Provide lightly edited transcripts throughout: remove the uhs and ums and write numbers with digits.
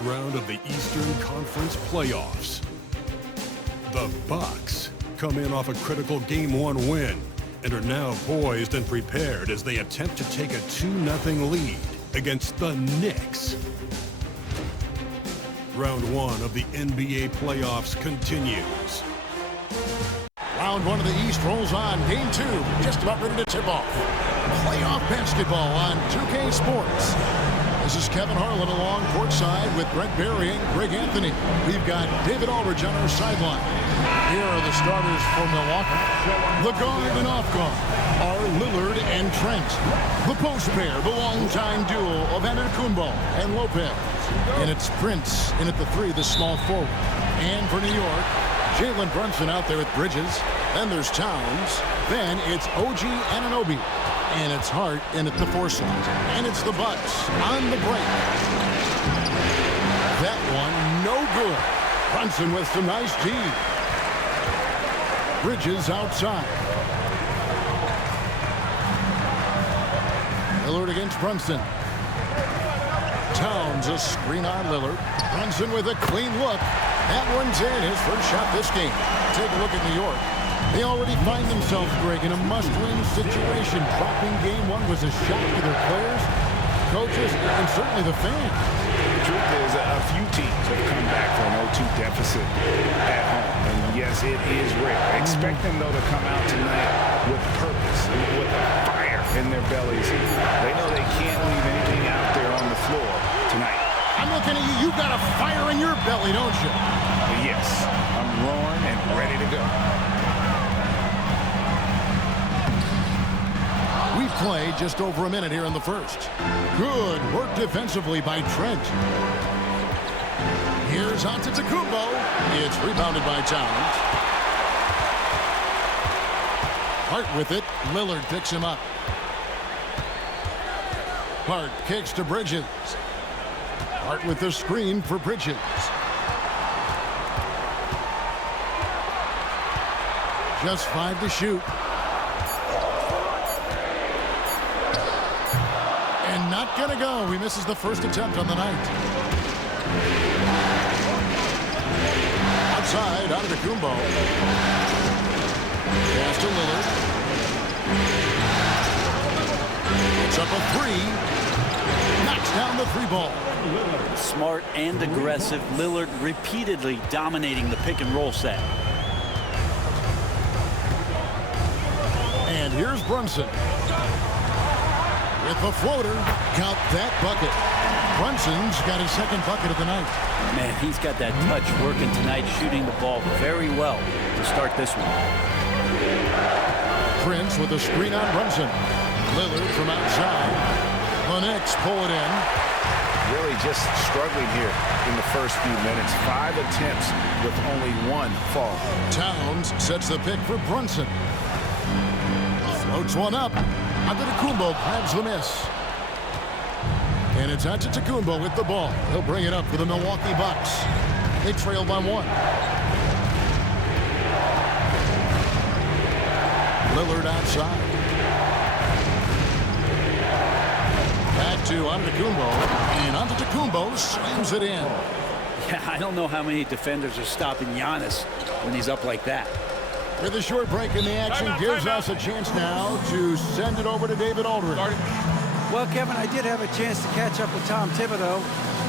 first round of the Eastern Conference playoffs. The Bucks come in off a critical Game 1 win and are now poised and prepared as they attempt to take a 2-0 lead against the Knicks. Round 1 of the NBA playoffs continues. Round 1 of the East rolls on. Game 2 just about ready to tip off. Playoff basketball on 2K Sports. This is Kevin Harlan along courtside with Brent Barry and Greg Anthony. We've got David Aldridge on our sideline. Here are the starters for Milwaukee. The guard and off guard are Lillard and Trent. The post pair, the longtime duo of Antetokounmpo and Lopez. And it's Prince in at the 3, the small forward. And for New York, Jalen Brunson out there with Bridges. Then there's Towns. Then it's OG Anunoby. And it's Hart in at the 4 slot. And it's the Bucks on the break. That one, no good. Brunson with some nice D. Bridges outside. Lillard against Brunson. Towns a screen on Lillard. Brunson with a clean look. That one's in, his first shot this game. Take a look at New York. They already find themselves, Greg, in a must-win situation. Dropping Game 1 was a shock to their players, coaches, and certainly the fans. The truth is, a few teams have come back from an 0-2 deficit at home. And yes, it is rare. Expect them, though, to come out tonight with purpose, with fire in their bellies. They know they can't leave anything out there on the floor tonight. I'm looking at you. You got a fire in your belly, don't you? Yes, I'm roaring and ready to go. We play just over a minute here in the first. Good work defensively by Trent. Here's Antetokounmpo. It's rebounded by Towns. Hart with it. Lillard picks him up. Hart kicks to Bridges. Hart with the screen for Bridges. Just 5 to shoot. And not gonna go. He misses the first attempt on the night. Outside, Antetokounmpo. Pass to Lillard. It's up a 3. Knocks down the 3 ball. Smart and aggressive. Lillard repeatedly dominating the pick and roll set. And here's Brunson. With the floater, count that bucket. Brunson's got his second bucket of the night. Man, he's got that touch working tonight, shooting the ball very well to start this one. Prince with a screen on Brunson. Lillard from outside. The Knicks pull it in. Really just struggling here in the first few minutes. 5 attempts with only 1 fall. Towns sets the pick for Brunson. Floats one up. Antetokounmpo grabs the miss. And it's Antetokounmpo with the ball. He'll bring it up for the Milwaukee Bucks. They trail by 1. Lillard outside. Back to Antetokounmpo. And Antetokounmpo slams it in. Yeah, I don't know how many defenders are stopping Giannis when he's up like that. With a short break in the action, gives us a chance now to send it over to David Aldridge. Well, Kevin, I did have a chance to catch up with Tom Thibodeau,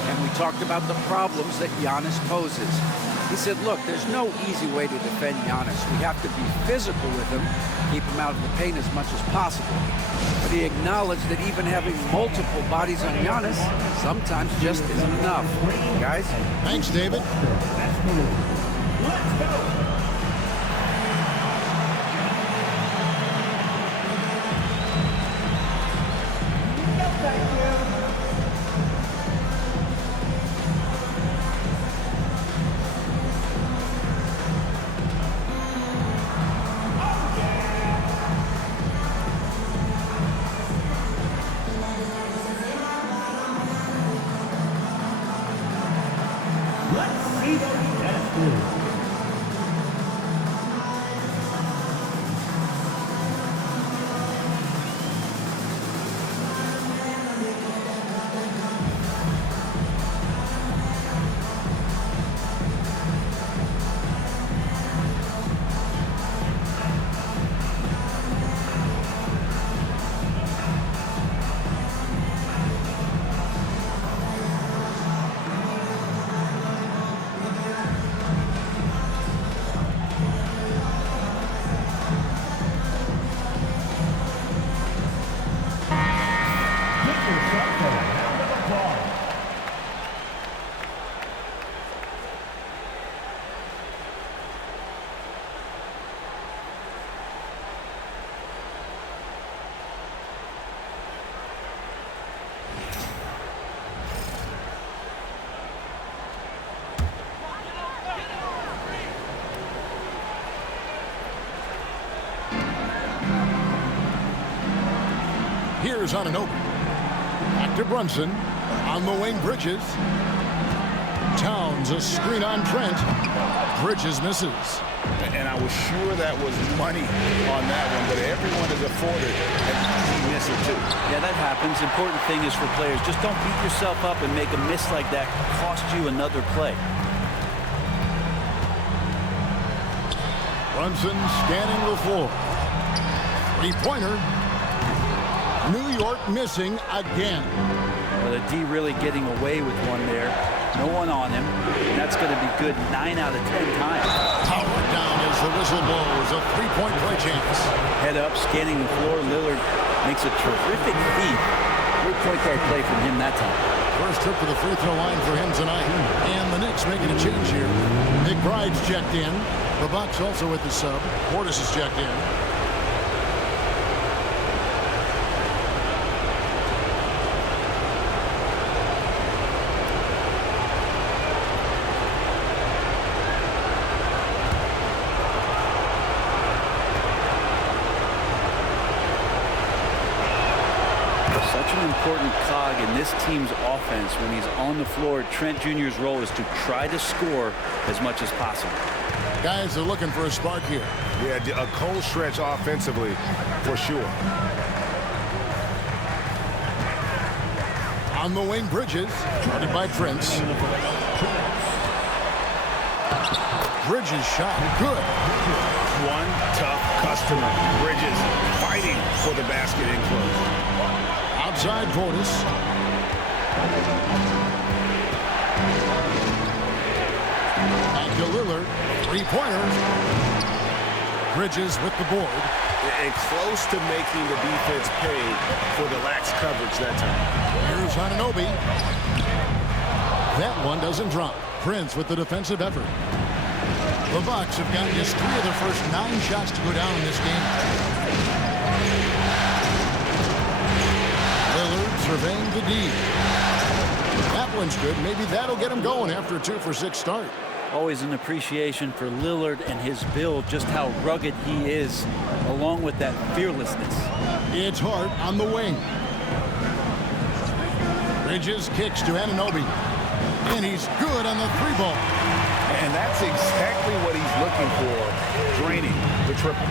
and we talked about the problems that Giannis poses. He said, look, there's no easy way to defend Giannis. We have to be physical with him, keep him out of the paint as much as possible. But he acknowledged that even having multiple bodies on Giannis sometimes just isn't enough. Guys? Thanks, David. Let's go. Here's Anunoby. Back to Brunson. On the wing, Bridges. Towns, a screen on Trent. Bridges misses. And I was sure that was money on that one, but everyone is afforded, and he missed it too. Yeah, that happens. Important thing is for players, just don't beat yourself up and make a miss like that cost you another play. Brunson scanning the floor. Three-pointer. New York missing again. Well, the D really getting away with one there. No one on him. That's going to be good 9 out of 10 times. Powered down as the whistle blows. A three-point play chance. Head up, scanning the floor. Lillard makes a terrific feed. Good point guard play from him that time. First trip to the free throw line for him tonight. And the Knicks making a change here. McBride's checked in. The Bucks also with the sub. Portis is checked in. Important cog in this team's offense when he's on the floor. Trent Jr.'s role is to try to score as much as possible. Guys are looking for a spark here. Yeah, a cold stretch offensively for sure. On the wing, Bridges, guarded by Prince. Bridges shot, good. One tough customer. Bridges fighting for the basket in close. Outside Portis. Back to Lillard. Three-pointer. Bridges with the board. And close to making the defense pay for the lax coverage that time. Here's Anunoby. That one doesn't drop. Prince with the defensive effort. The Bucks have gotten just 3 of their first 9 shots to go down in this game. Surveying the D. That one's good. Maybe that'll get him going after a 2-for-6 start. Always an appreciation for Lillard and his build, just how rugged he is, along with that fearlessness. It's Hart on the wing. Bridges kicks to Anunoby. And he's good on the 3-ball. And that's exactly what he's looking for, draining the triple.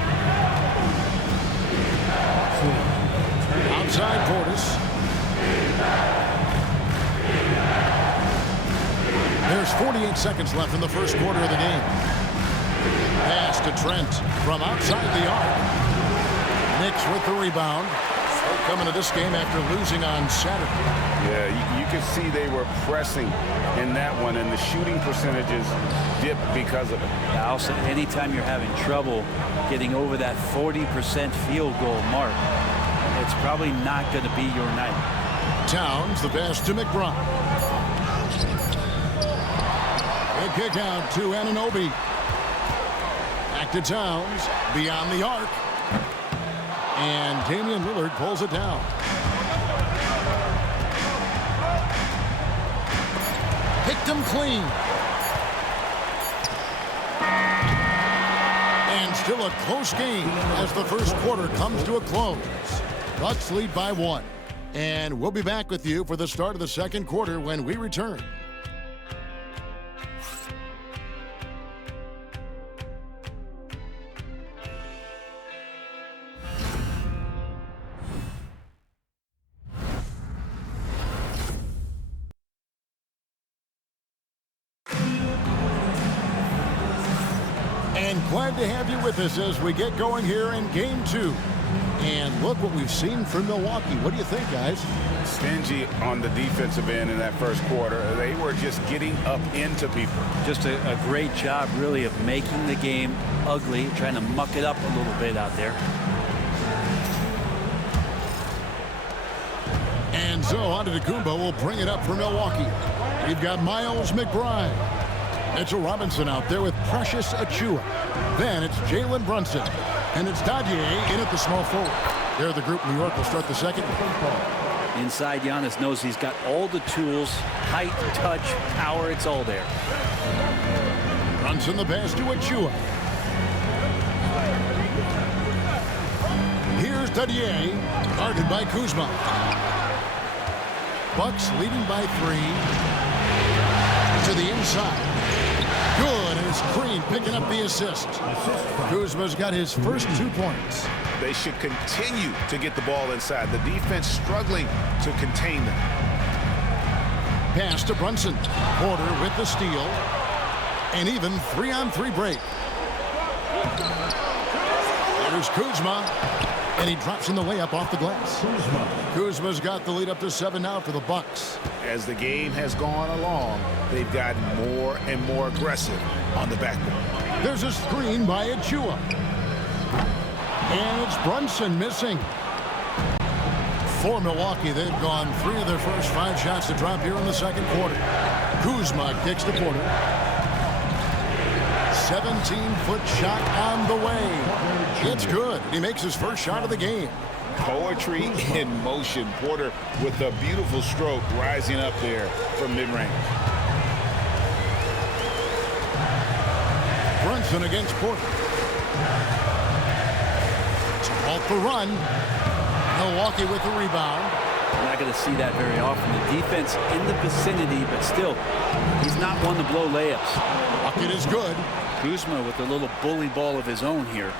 Outside Portis. There's 48 seconds left in the first quarter of the game. Pass to Trent from outside the arc. Knicks with the rebound. Coming to this game after losing on Saturday. Yeah, you can see they were pressing in that one, and the shooting percentages dipped because of it. Also, anytime you're having trouble getting over that 40% field goal mark, it's probably not going to be your night. Towns, the pass to McBride. The kick out to Anunoby. Back to Towns, beyond the arc. And Damian Lillard pulls it down. Picked him clean. And still a close game as the first quarter comes to a close. Bucks lead by 1. And we'll be back with you for the start of the second quarter when we return. And glad to have you with us as we get going here in Game 2. And look what we've seen from Milwaukee. What do you think, guys? Stingy on the defensive end in that first quarter. They were just getting up into people. Just a great job, really, of making the game ugly, trying to muck it up a little bit out there. And so Antetokounmpo will bring it up for Milwaukee. We've got Miles McBride. Mitchell Robinson out there with Precious Achiuwa. Then it's Jalen Brunson. And it's Dadier in at the small forward. There the group. New York will start the second. Inside, Giannis knows he's got all the tools, height, touch, power, it's all there. Brunson the pass to Achiuwa. Here's Tadier, guarded by Kuzma. Bucks leading by 3. To the inside. Good, and it's Green picking up the assist. Kuzma's got his first 2 points. They should continue to get the ball inside. The defense struggling to contain them. Pass to Brunson. Porter with the steal. And even 3-on-3 break. There's Kuzma. And he drops in the layup off the glass. Kuzma's got the lead up to 7 now for the Bucks. As the game has gone along, they've gotten more and more aggressive on the backboard. There's a screen by Achua. And it's Brunson missing. For Milwaukee, they've gone 3 of their first 5 shots to drop here in the second quarter. Kuzma kicks to Porter. 17-foot shot on the way. It's good. He makes his first shot of the game. Poetry in motion. Porter with a beautiful stroke rising up there from mid-range. Brunson against Porter. To halt the run. Milwaukee with the rebound. We're not going to see that very often. The defense in the vicinity, but still, he's not one to blow layups. Bucket is good. Kuzma with a little bully ball of his own here.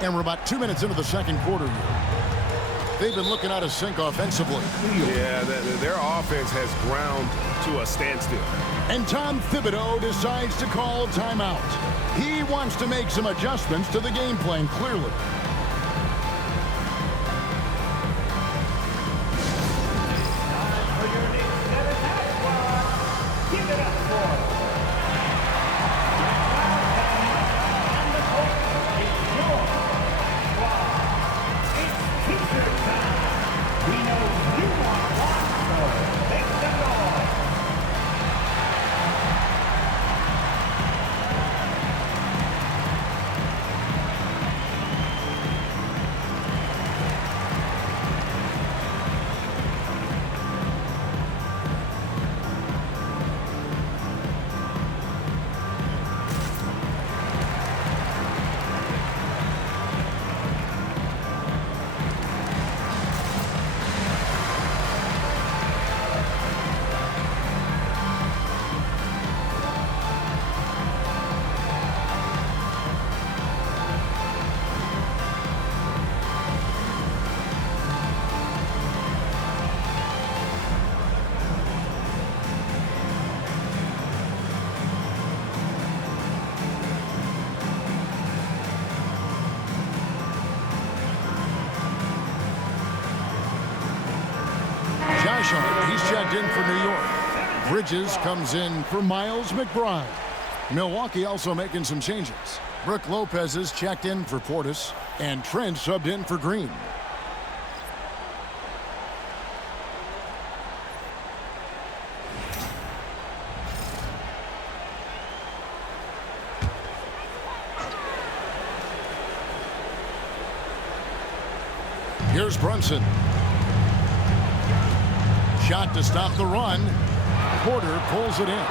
And we're about 2 minutes into the second quarter here. They've been looking out of sync offensively. Yeah, their offense has ground to a standstill. And Tom Thibodeau decides to call timeout. He wants to make some adjustments to the game plan, clearly. He's checked in for New York. Bridges comes in for Miles McBride. Milwaukee also making some changes. Brook Lopez is checked in for Portis, and Trent subbed in for Green. Here's Brunson. Shot to stop the run. Porter pulls it in.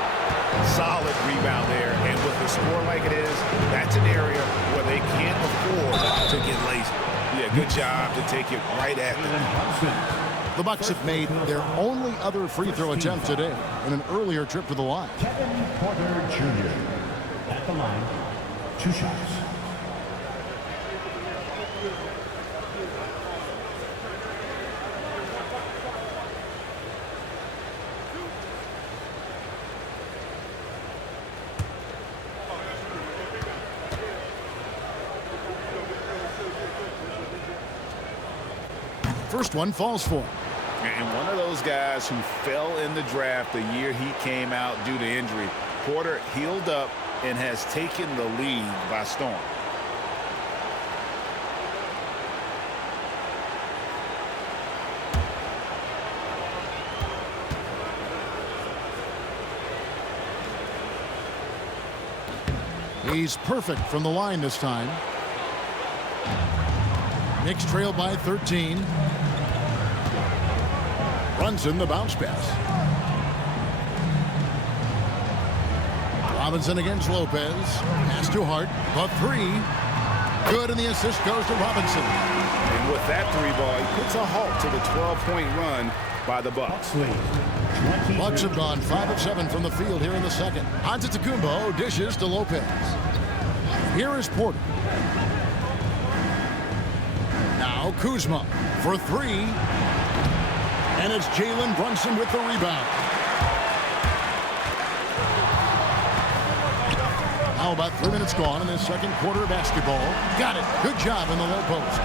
Solid rebound there, and with the score like it is, that's an area where they can't afford to get lazy. Yeah, good job to take it right at them. The Bucks have made their only other free throw attempt today in an earlier trip to the line. Kevin Porter Jr. at the line, 2 shots. First one falls for him. And one of those guys who fell in the draft the year he came out due to injury. Porter healed up and has taken the lead by storm. He's perfect from the line this time. Knicks trail by 13. Runs in the bounce pass. Robinson against Lopez. Pass to Hart. The 3. Good, and the assist goes to Robinson. And with that three ball, he puts a halt to the 12-point run by the Bucks. Bucks have gone 5 of 7 from the field here in the second. Antetokounmpo dishes to Lopez. Here is Porter. Now Kuzma for three. And it's Jalen Brunson with the rebound. Now about 3 minutes gone in this second quarter of basketball. Got it. Good job in the low post.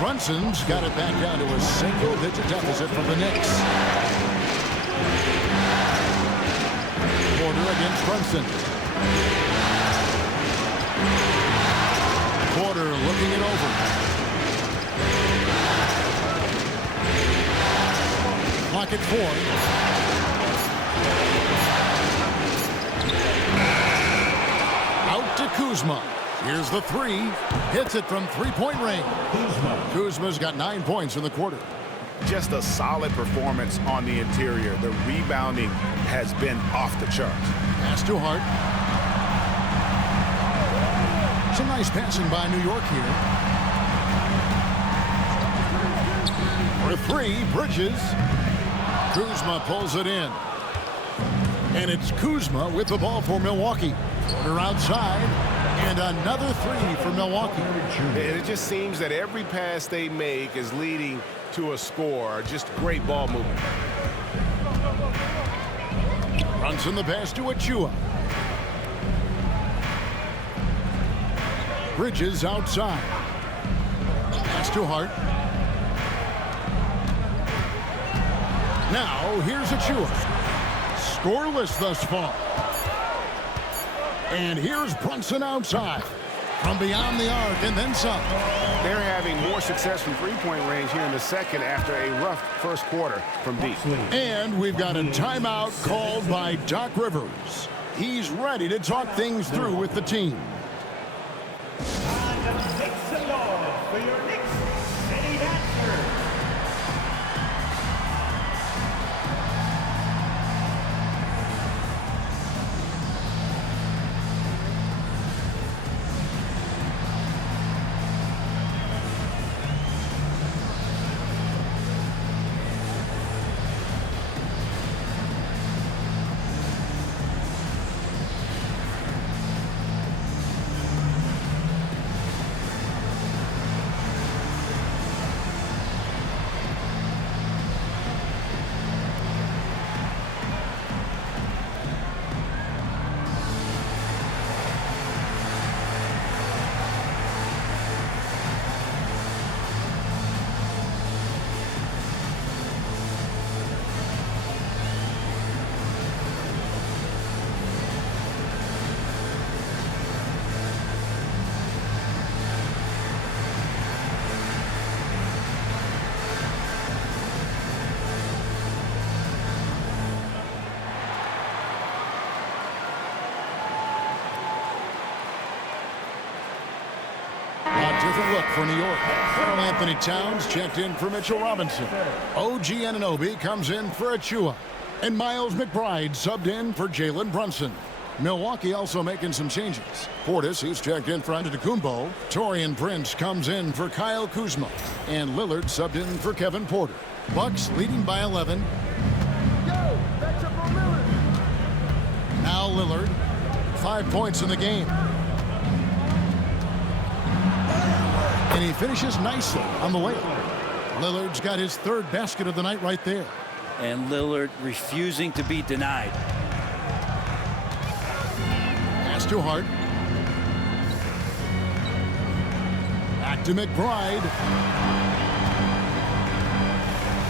Brunson's got it back down to a single-digit deficit from the Knicks. Porter against Brunson. Porter looking it over. Clock at 4. Out to Kuzma. Here's the three. Hits it from three-point range. Kuzma's got 9 points in the quarter. Just a solid performance on the interior. The rebounding has been off the charts. Pass to Hart. Some nice passing by New York here. For three, Bridges. Kuzma pulls it in. And it's Kuzma with the ball for Milwaukee. Porter outside. And another three for Milwaukee. And it just seems that every pass they make is leading to a score. Just great ball movement. Brunson the pass to Achua. Bridges outside. Pass to Hart. Now here's Achua. Scoreless thus far. And here's Brunson outside. From beyond the arc and then some. They're having more success from three-point range here in the second after a rough first quarter from deep. And we've got a timeout called by Doc Rivers. He's ready to talk things through with the team. Make some noise for your Knicks City Dancer. Different look for New York. Karl Anthony Towns checked in for Mitchell Robinson. OG Anunoby comes in for Achua. And Miles McBride subbed in for Jalen Brunson. Milwaukee also making some changes. Portis, who's checked in for Antetokounmpo. Taurean Prince comes in for Kyle Kuzma. And Lillard subbed in for Kevin Porter. Bucks leading by 11. Now Lillard. 5 points in the game. And he finishes nicely on the layup. Lillard's got his third basket of the night right there. And Lillard refusing to be denied. Pass to Hart. Back to McBride.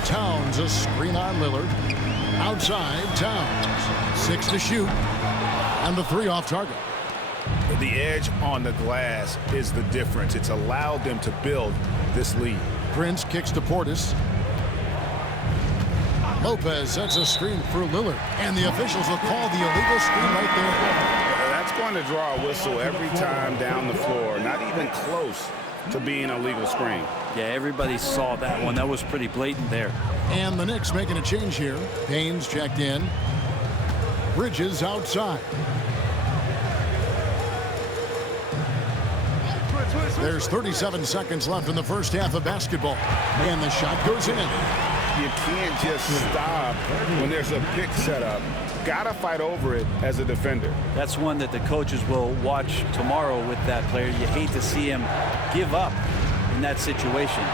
Towns, a screen on Lillard. Outside, Towns. 6 to shoot. And the 3 off target. The edge on the glass is the difference. It's allowed them to build this lead. Prince kicks to Portis. Lopez sets a screen for Lillard. And the officials will call the illegal screen right there. That's going to draw a whistle every time down the floor. Not even close to being a legal screen. Yeah, everybody saw that one. That was pretty blatant there. And the Knicks making a change here. Payne's checked in. Bridges outside. There's 37 seconds left in the first half of basketball. And the shot goes in. You can't just stop when there's a pick set up. Gotta fight over it as a defender. That's one that the coaches will watch tomorrow with that player. You hate to see him give up in that situation.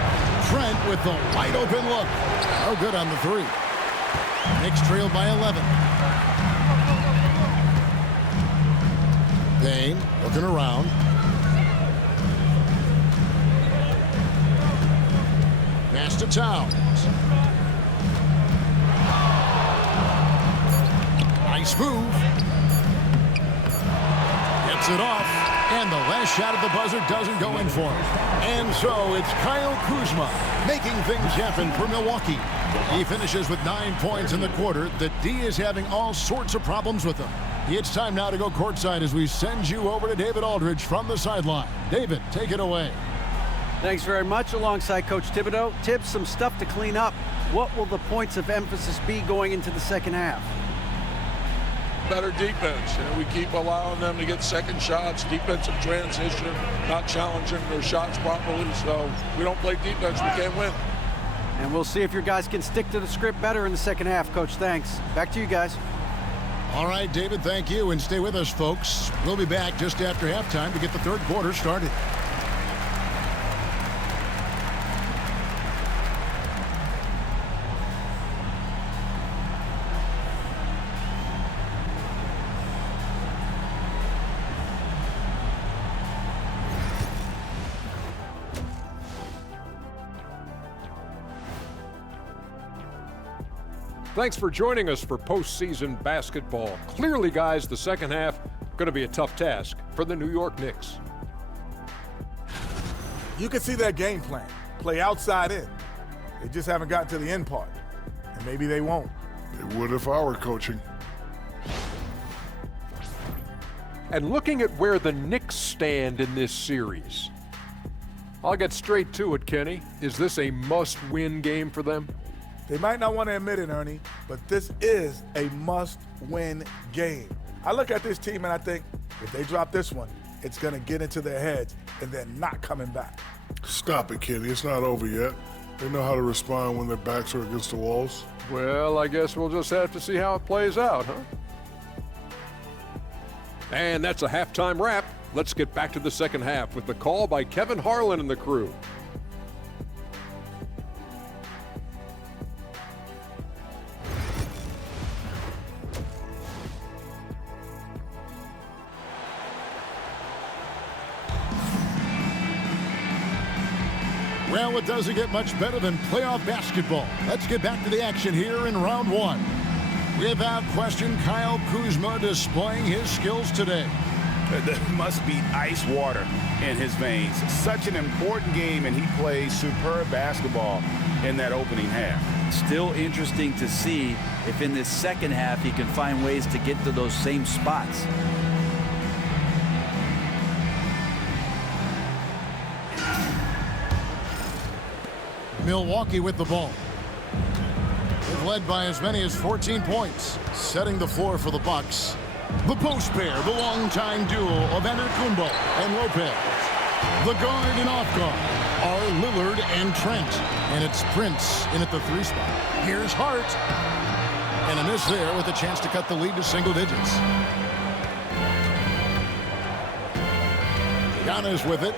Trent with the wide open look. No good on the three. Knicks trailed by 11. Dane looking around. Pass to Towns. Nice move. Gets it off. And the last shot at the buzzer doesn't go in for him. And so it's Kyle Kuzma making things happen for Milwaukee. He finishes with 9 points in the quarter. The D is having all sorts of problems with him. It's time now to go courtside as we send you over to David Aldridge from the sideline. David, take it away. Thanks very much. Alongside Coach Thibodeau. Tibbs, some stuff to clean up. What will the points of emphasis be going into the second half? Better defense. We keep allowing them to get second shots, defensive transition, not challenging their shots properly. So we don't play defense, we can't win. And we'll see if your guys can stick to the script better in the second half, Coach. Thanks. Back to you guys. All right, David, thank you. And stay with us, folks. We'll be back just after halftime to get the third quarter started. Thanks for joining us for postseason basketball. Clearly, guys, the second half going to be a tough task for the New York Knicks. You can see their game plan. Play outside in. They just haven't gotten to the end part. And maybe they won't. They would if I were coaching. And looking at where the Knicks stand in this series, I'll get straight to it, Kenny. Is this a must-win game for them? They might not want to admit it, Ernie, but this is a must-win game. I look at this team and I think, if they drop this one, it's going to get into their heads and they're not coming back. Stop it, Kenny. It's not over yet. They know how to respond when their backs are against the walls. Well, I guess we'll just have to see how it plays out, huh? And that's a halftime wrap. Let's get back to the second half with the call by Kevin Harlan and the crew. Well, it doesn't get much better than playoff basketball. Let's get back to the action here in round one. Without question, Kyle Kuzma displaying his skills today. There must be ice water in his veins. Such an important game, and he plays superb basketball in that opening half. Still interesting to see if in this second half he can find ways to get to those same spots. Milwaukee with the ball. They've led by as many as 14 points, setting the floor for the Bucks. The post pair, the longtime duo of Antetokounmpo and Lopez. The guard and off guard are Lillard and Trent. And it's Prince in at the 3 spot. Here's Hart. And a miss there with a chance to cut the lead to single digits. Giannis with it.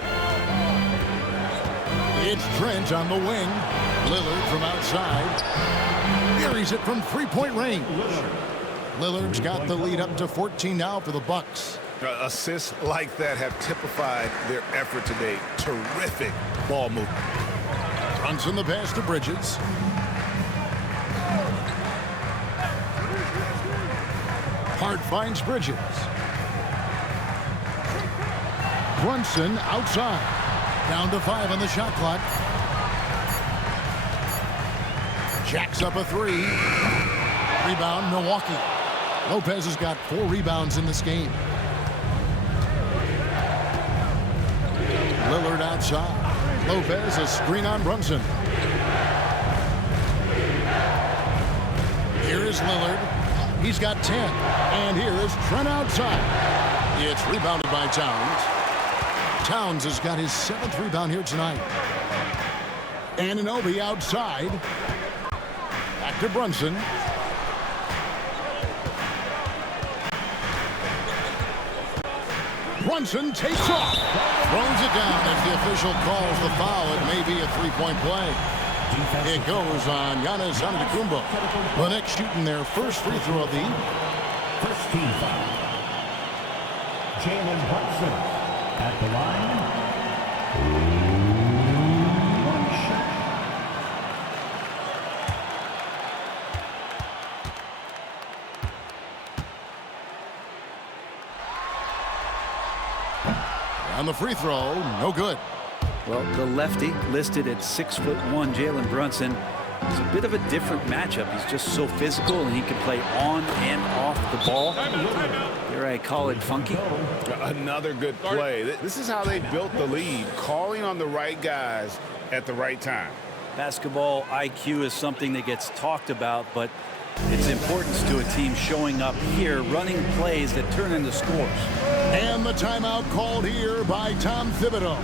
It's Trent on the wing. Lillard from outside. Buries it from three-point range. Lillard's got the lead up to 14 now for the Bucks. Assists like that have typified their effort today. Terrific ball movement. Brunson the pass to Bridges. Hart finds Bridges. Brunson outside. Down to 5 on the shot clock. Jacks up a 3. Rebound, Milwaukee. Lopez has got 4 rebounds in this game. Lillard outside. Lopez a screen on Brunson. Here is Lillard. He's got 10. And here is Trent outside. It's rebounded by Towns. Towns has got his 7th rebound here tonight. Anunoby outside. Back to Brunson. Brunson takes off. Throws it down as the official calls the foul. It may be a three-point play. It goes on Giannis Antetokounmpo. The Knicks shooting their first free throw of the evening. First team foul. Jalen Brunson at the line. One shot. On the free throw, no good. Well, the lefty listed at 6'1", Jalen Brunson, is a bit of a different matchup. He's just so physical, and he can play on and off the ball. Here I call it funky. Another good play. This is how they built the lead, calling on the right guys at the right time. Basketball IQ is something that gets talked about, but its importance to a team showing up here, running plays that turn into scores. And the timeout called here by Tom Thibodeau.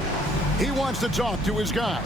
He wants to talk to his guys.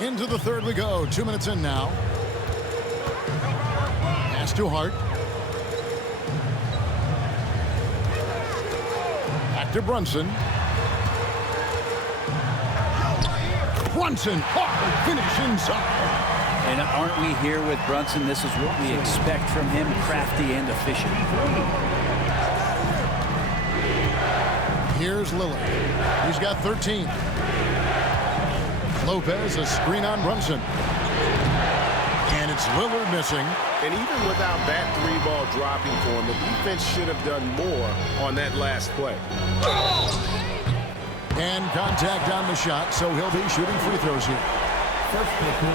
Into the third we go. 2 minutes in now. Pass to Hart. Back to Brunson. Brunson, hard finish inside. And aren't we here with Brunson? This is what we expect from him, crafty and efficient. Here's Lillard. He's got 13. Lopez, a screen on Brunson. And it's Lillard missing. And even without that three ball dropping for him, the defense should have done more on that last play. And contact on the shot, so he'll be shooting free throws here.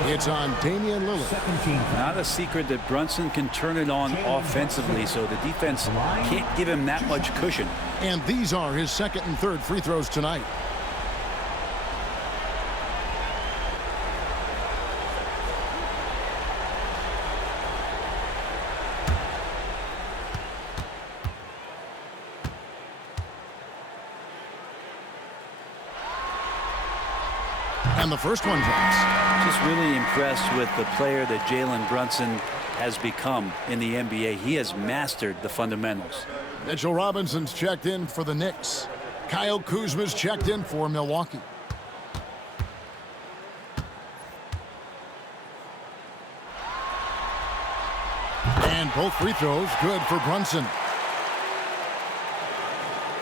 It's on Damian Lillard. Not a secret that Brunson can turn it on offensively, so the defense can't give him that much cushion. And these are his second and third free throws tonight. And the first one drops. Just really impressed with the player that Jalen Brunson has become in the NBA. He has mastered the fundamentals. Mitchell Robinson's checked in for the Knicks. Kyle Kuzma's checked in for Milwaukee. And both free throws good for Brunson.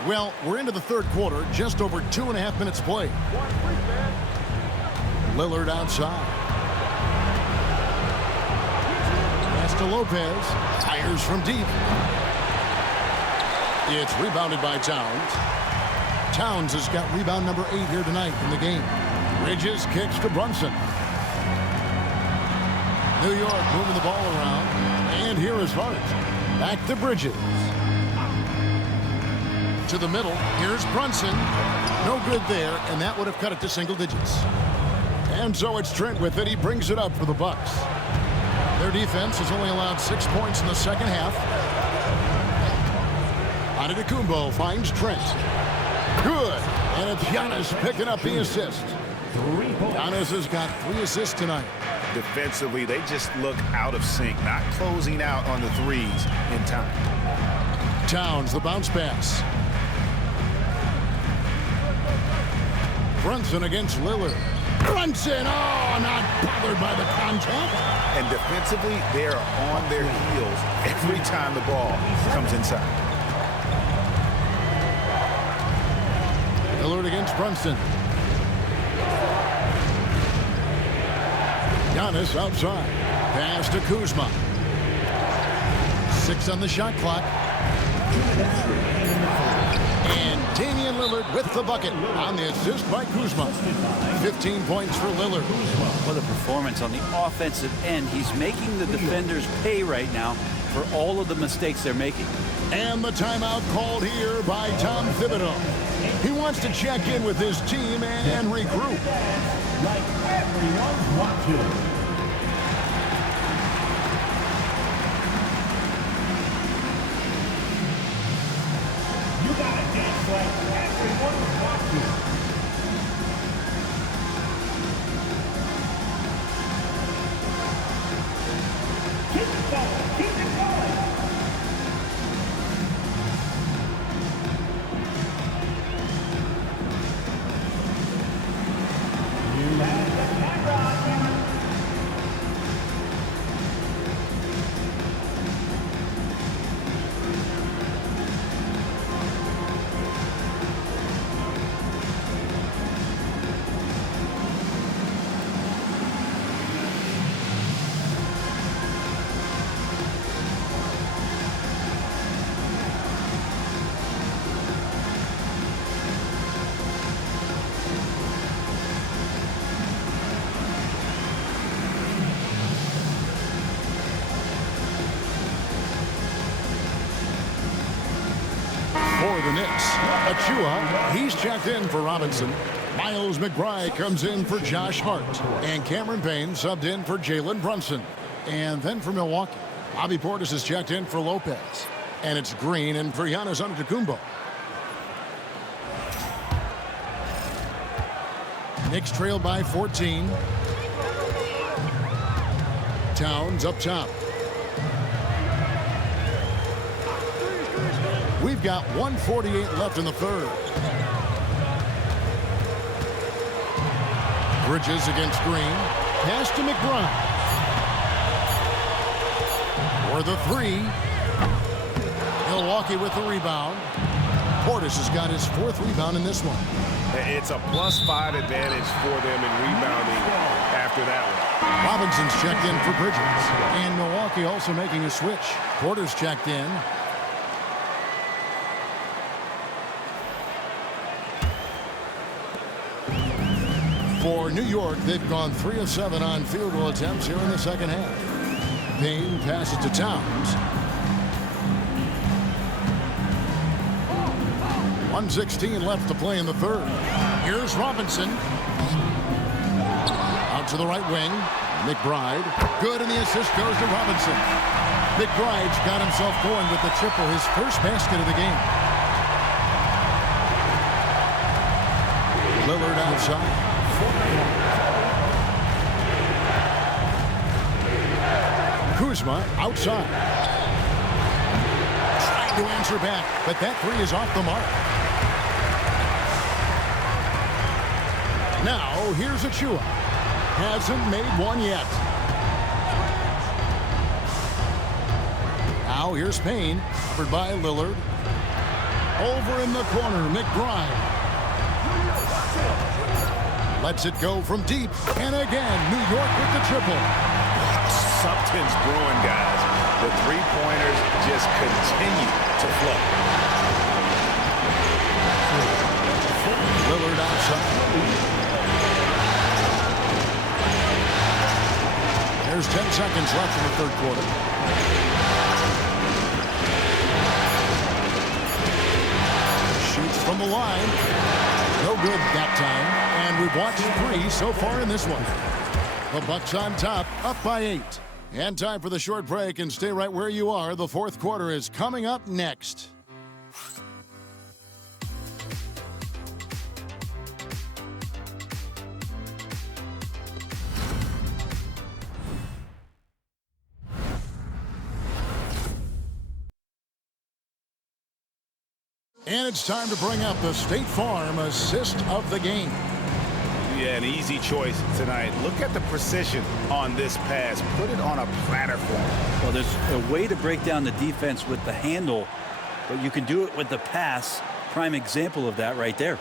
Well, we're into the third quarter, just over 2.5 minutes played. Lillard outside. Pass to Lopez. Fires from deep. It's rebounded by Towns. Towns has got rebound number 8 here tonight in the game. Bridges kicks to Brunson. New York moving the ball around. And here is Hart. Back to Bridges. To the middle. Here's Brunson. No good there, and that would have cut it to single digits. And so it's Trent with it. He brings it up for the Bucks. Their defense has only allowed 6 points in the second half. Antetokounmpo finds Trent. Good. And it's Giannis picking up the assist. Giannis has got 3 assists tonight. Defensively, they just look out of sync, not closing out on the threes in time. Towns, the bounce pass. Brunson against Lillard. Brunson, not bothered by the contact. And defensively, they are on their heels every time the ball comes inside. Lillard against Brunson. Giannis outside. Pass to Kuzma. 6 on the shot clock. And Damian Lillard with the bucket on the assist by Kuzma. 15 points for Lillard. What a performance on the offensive end. He's making the defenders pay right now for all of the mistakes they're making. And the timeout called here by Tom Thibodeau. He wants to check in with his team and regroup. Like everyone wants to. For the Knicks, Achua, he's checked in for Robinson. Miles McBride comes in for Josh Hart. And Cameron Payne subbed in for Jalen Brunson. And then for Milwaukee, Bobby Portis is checked in for Lopez. And it's Green in for Giannis Antetokounmpo. Knicks trail by 14. Towns up top. We've got 1:48 left in the third. Bridges against Green. Pass to McBride. For the 3. Milwaukee with the rebound. Portis has got his 4th rebound in this one. It's a +5 advantage for them in rebounding after that one. Robinson's checked in for Bridges. And Milwaukee also making a switch. Porter's checked in. For New York, they've gone 3 of 7 on field goal attempts here in the second half. Payne passes to Towns. 1:16 left to play in the third. Here's Robinson. Out to the right wing. McBride. Good, and the assist goes to Robinson. McBride's got himself going with the triple, his first basket of the game. Lillard outside. Kuzma outside. Trying to answer back, but that 3 is off the mark. Now, here's Achua. Hasn't made one yet. Now, here's Payne, covered by Lillard. Over in the corner, McBride. Lets it go from deep, and again, New York with the triple. Something's brewing, guys. The three-pointers just continue to flow. Lillard outside. There's 10 seconds left in the third quarter. Shoots from the line. No good that time. And we've watched 3 so far in this one. The Bucks on top, up by 8. And time for the short break, and stay right where you are. The fourth quarter is coming up next. And it's time to bring up the State Farm assist of the game. Yeah, an easy choice tonight. Look at the precision on this pass. Put it on a platter for him. Well, there's a way to break down the defense with the handle, but you can do it with the pass. Prime example of that right there.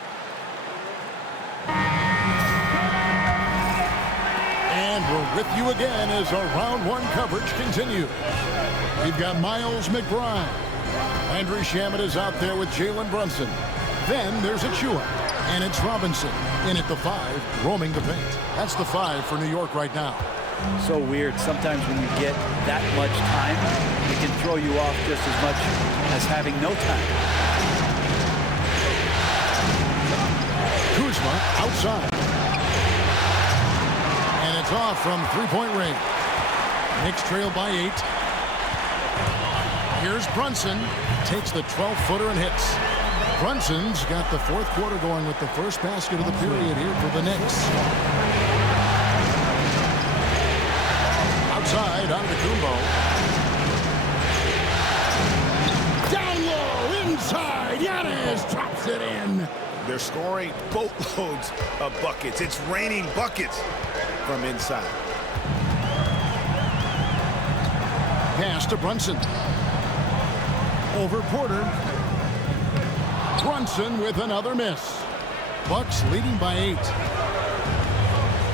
And we're with you again as our round one coverage continues. We've got Miles McBride. Landry Shamet is out there with Jalen Brunson. Then there's Achua, and it's Robinson in at the 5, roaming the paint. That's the 5 for New York right now. So weird. Sometimes when you get that much time, it can throw you off just as much as having no time. Kuzma outside. And it's off from three-point range. Knicks trail by 8. Here's Brunson. Takes the 12-footer and hits. Brunson's got the fourth quarter going with the first basket of the period here for the Knicks. Outside, Antetokounmpo. Down low, inside. Giannis drops it in. They're scoring boatloads of buckets. It's raining buckets from inside. Pass to Brunson. Over Porter. Brunson with another miss. Bucks leading by 8.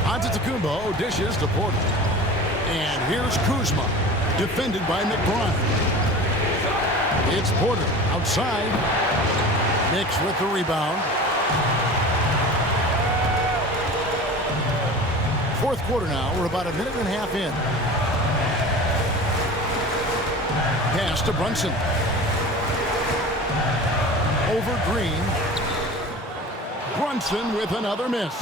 Antetokounmpo dishes to Porter. And here's Kuzma, defended by McBride. It's Porter outside. Knicks with the rebound. Fourth quarter now. We're about a minute and a half in. Pass to Brunson. Over Green. Brunson with another miss.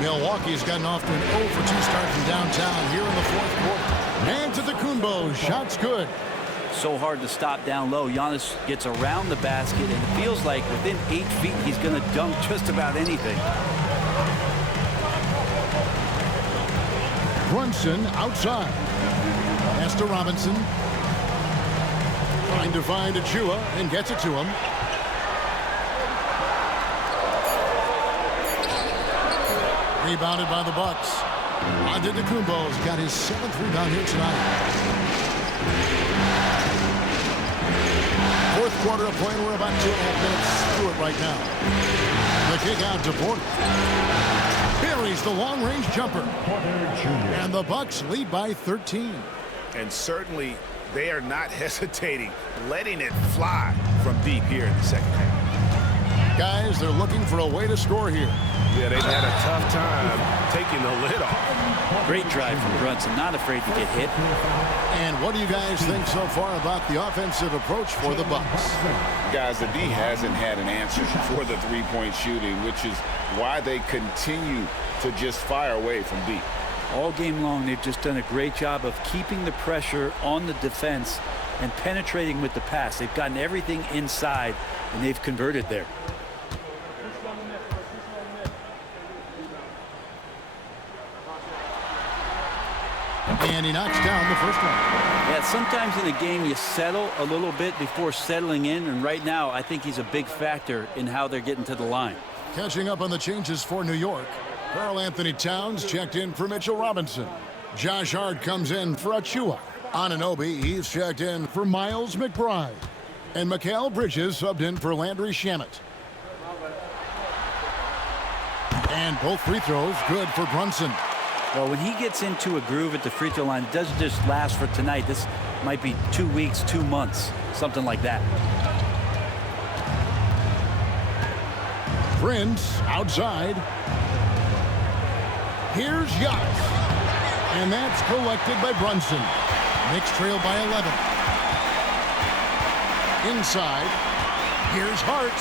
Milwaukee's gotten off to an 0 for 2 start from downtown here in the fourth quarter. And to the Kumbo, shot's good. So hard to stop down low. Giannis gets around the basket, and it feels like within 8 feet he's going to dunk just about anything. Brunson outside. Pass to Robinson. Trying to find Achua and gets it to him. Rebounded by the Bucks. Antetokounmpo's got his 7th rebound here tonight. Fourth quarter of play. We're about 2.5 minutes through it right now. The kick out to Porter. Buries the long-range jumper. And the Bucks lead by 13. And certainly they are not hesitating, letting it fly from deep here in the second half. Guys, they're looking for a way to score here. Yeah, they've had a tough time taking the lid off. Great drive from Brunson, not afraid to get hit. And what do you guys think so far about the offensive approach for the Bucks? Guys, the D hasn't had an answer for the three-point shooting, which is why they continue to just fire away from deep. All game long, they've just done a great job of keeping the pressure on the defense and penetrating with the pass. They've gotten everything inside, and they've converted there. And he knocks down the first one. Yeah, sometimes in a game you settle a little bit before settling in, and right now I think he's a big factor in how they're getting to the line. Catching up on the changes for New York. Karl Anthony Towns checked in for Mitchell Robinson. Josh Hart comes in for Achua. Anunoby, he's checked in for Miles McBride. And Mikal Bridges subbed in for Landry Shamet. And both free throws good for Brunson. Well, when he gets into a groove at the free throw line, it doesn't just last for tonight. This might be 2 weeks, 2 months, something like that. Prince outside. Here's Giannis. And that's collected by Brunson. Knicks trail by 11. Inside. Here's Hart.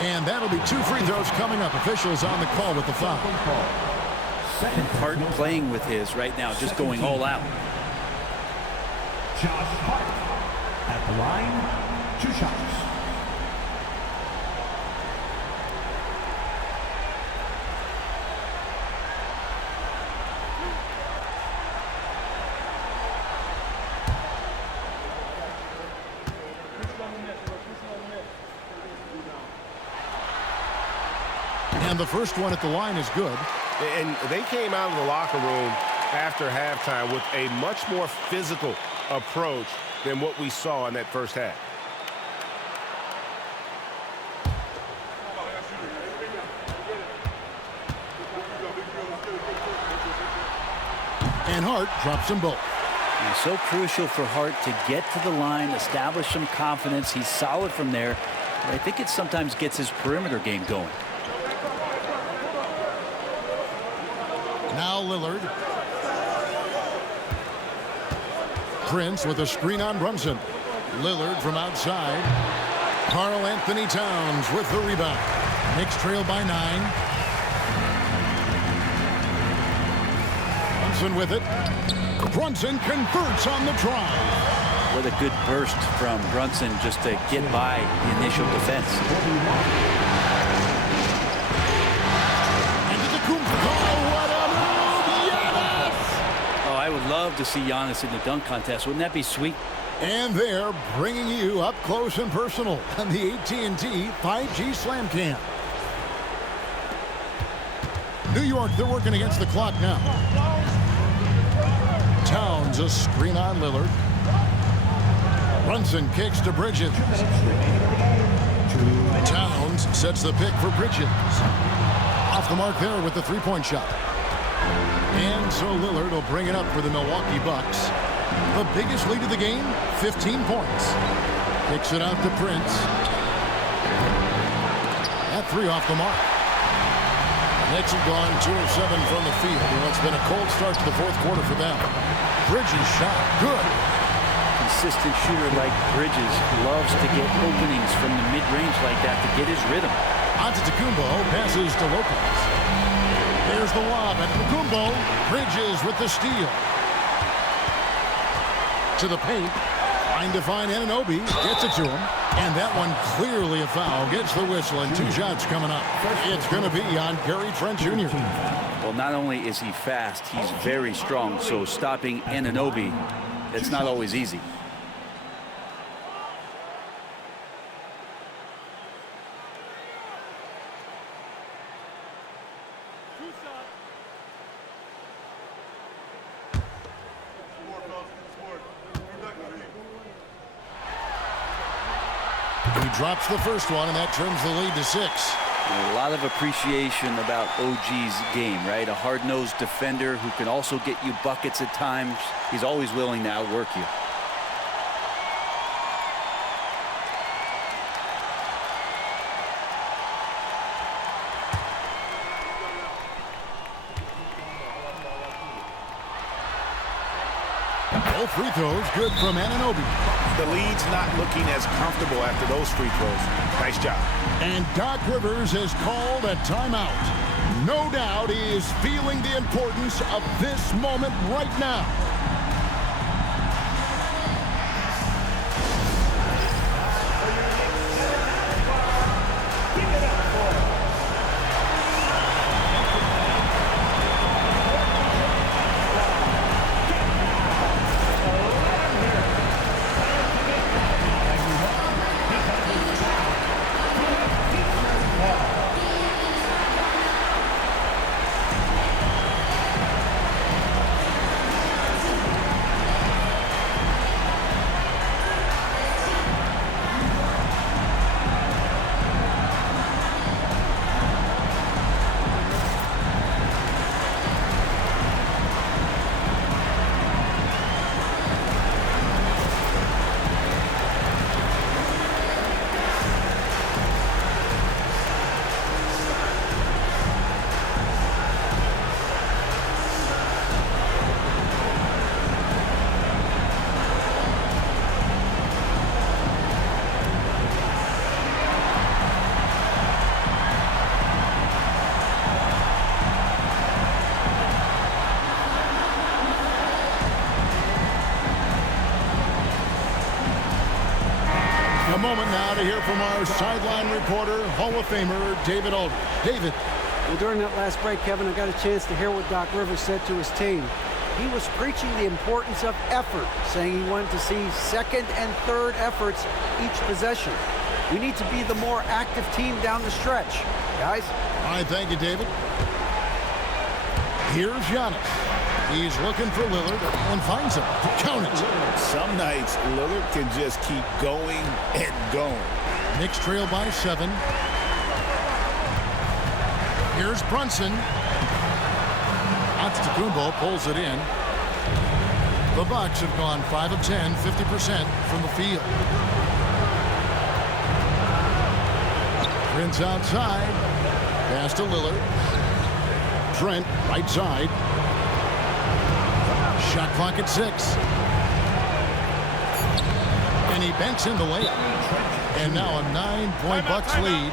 And that'll be 2 free throws coming up. Officials on the call with the foul. Hart playing with his right now, just going all out. Josh Hart at the line, 2 shots. And the first one at the line is good. And they came out of the locker room after halftime with a much more physical approach than what we saw in that first half. And Hart drops them both. And so crucial for Hart to get to the line, establish some confidence. He's solid from there. But I think it sometimes gets his perimeter game going. Now Lillard. Prince with a screen on Brunson. Lillard from outside. Karl Anthony Towns with the rebound. Knicks trail by 9. Brunson with it. Brunson converts on the drive. What a good burst from Brunson just to get by the initial defense. I would love to see Giannis in the dunk contest. Wouldn't that be sweet? And they're bringing you up close and personal on the AT&T 5G Slam Cam. New York, they're working against the clock now. Towns a screen on Lillard. Brunson kicks to Bridges. Towns sets the pick for Bridges. Off the mark there with the three-point shot. And so Lillard will bring it up for the Milwaukee Bucks. The biggest lead of the game, 15 points. Kicks it out to Prince. That 3 off the mark. Knicks have gone 2 of 7 from the field. And it's been a cold start to the fourth quarter for them. Bridges shot good. Consistent shooter like Bridges loves to get openings from the mid-range like that to get his rhythm. Antetokounmpo passes to Lopez. There's the lob at Antetokounmpo. Bridges with the steal. To the paint. Trying to find Anunoby. Gets it to him. And that one clearly a foul. Gets the whistle and 2 shots coming up. It's going to be on Gary Trent Jr. Well, not only is he fast, he's very strong. So stopping Anunoby, it's not always easy. He drops the first one, and that trims the lead to 6. A lot of appreciation about OG's game, right? A hard-nosed defender who can also get you buckets at times. He's always willing to outwork you. Both free throws good from Anunoby. The lead's not looking as comfortable after those free throws. Nice job. And Doc Rivers has called a timeout. No doubt he is feeling the importance of this moment right now. moment now to hear from our sideline reporter, Hall of Famer David Aldridge. David. Well, during that last break, Kevin, I got a chance to hear what Doc Rivers said to his team. He was preaching the importance of effort, saying he wanted to see second and third efforts each possession. We need to be the more active team down the stretch. Guys? All right, thank you, David. Here's Giannis. He's looking for Lillard and finds him. Count it. Some nights, Lillard can just keep going and going. Knicks trail by 7. Here's Brunson. Antetokounmpo pulls it in. The Bucks have gone 5 of 10, 50% from the field. Prince outside. Pass to Lillard. Trent, right side. Shot clock at 6. And he banks in the layup. And now a 9-point Bucks lead.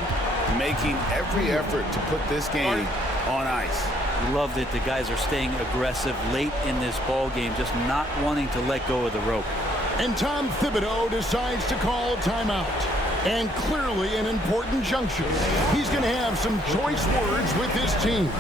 Making every effort to put this game on ice. Love that the guys are staying aggressive late in this ball game, just not wanting to let go of the rope. And Tom Thibodeau decides to call timeout. And clearly an important juncture. He's going to have some choice words with his team.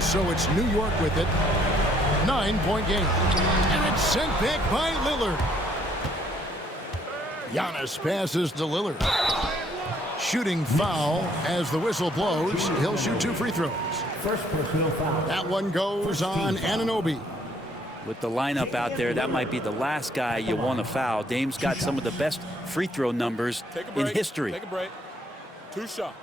So it's New York with it. 9-point game. And it's sent back by Lillard. Giannis passes to Lillard. Shooting foul as the whistle blows. He'll shoot 2 free throws. First personal foul. That one goes on Anunoby. With the lineup out there, that might be the last guy you want to foul. Dame's got some of the best free throw numbers in history. Take a break. 2 shots.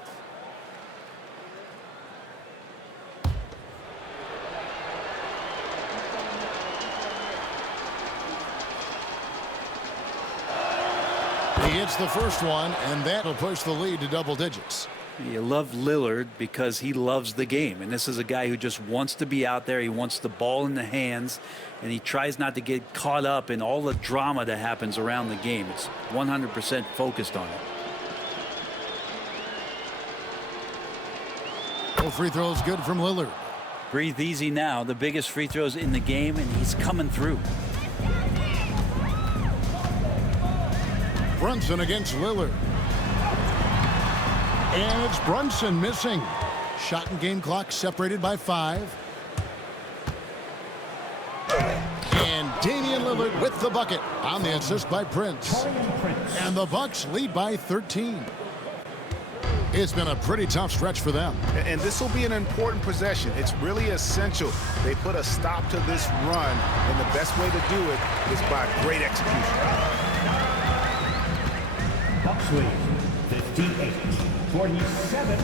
He hits the first one, and that'll push the lead to double digits. You love Lillard because he loves the game, and this is a guy who just wants to be out there. He wants the ball in the hands, and he tries not to get caught up in all the drama that happens around the game. It's 100% focused on it. No free throws good from Lillard. Breathe easy now. The biggest free throws in the game, and he's coming through. Brunson against Lillard. And it's Brunson missing. Shot and game clock separated by 5. And Damian Lillard with the bucket on the assist by Prince. And the Bucks lead by 13. It's been a pretty tough stretch for them. And this will be an important possession. It's really essential they put a stop to this run, and the best way to do it is by great execution. Bucks lead 58-47.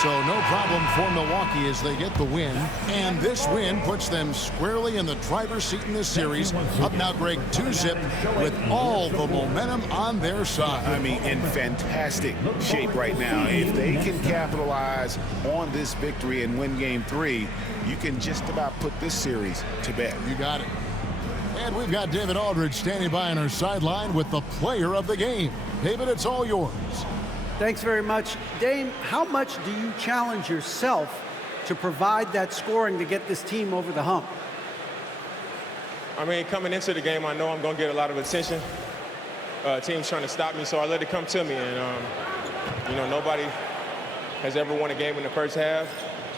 So no problem for Milwaukee as they get the win. And this win puts them squarely in the driver's seat in this series. Up now, Greg, 2-zip with all the momentum on their side. I mean, in fantastic shape right now. If they can capitalize on this victory and win game 3, you can just about put this series to bed. You got it. And we've got David Aldridge standing by on our sideline with the player of the game. David, it's all yours. Thanks very much. Dame, how much do you challenge yourself to provide that scoring to get this team over the hump? I mean, coming into the game, I know I'm going to get a lot of attention. Team's trying to stop me, so I let it come to me. And, you know, nobody has ever won a game in the first half.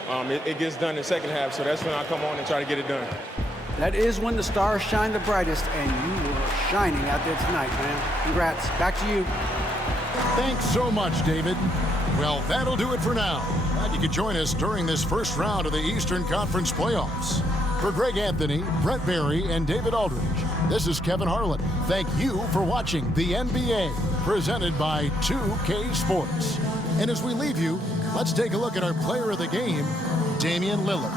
It gets done in the second half, so that's when I come on and try to get it done. That is when the stars shine the brightest, and you were shining out there tonight, man. Congrats. Back to you. Thanks so much, David. Well, that'll do it for now. Glad you could join us during this first round of the Eastern Conference playoffs. For Greg Anthony, Brent Barry, and David Aldridge, this is Kevin Harlan. Thank you for watching the NBA, presented by 2K Sports. And as we leave you, let's take a look at our player of the game, Damian Lillard.